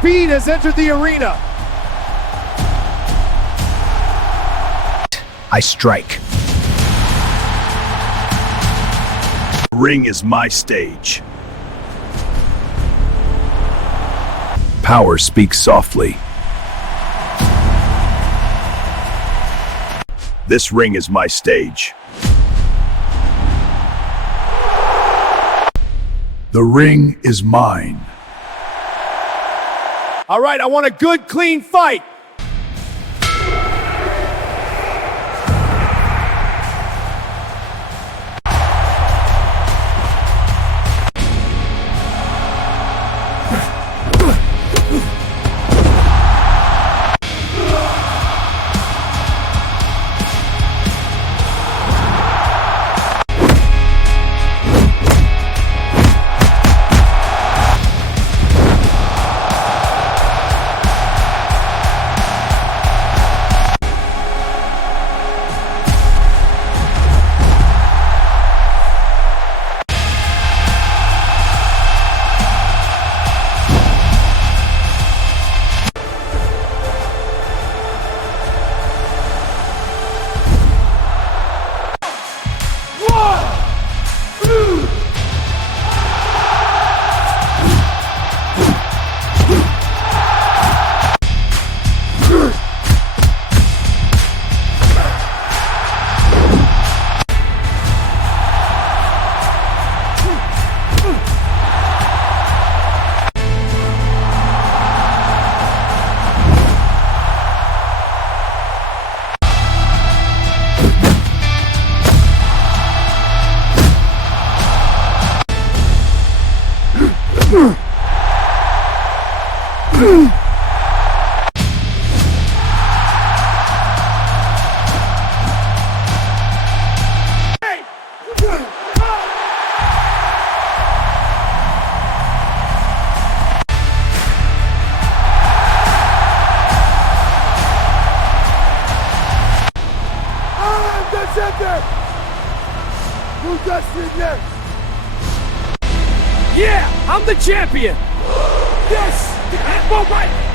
Speed has entered the arena. I strike. The ring is my stage. Power speaks softly. This ring is my stage. The ring is mine. All right, I want a good, clean fight. Who does it next? Yeah, I'm the champion. Yes! Well, right!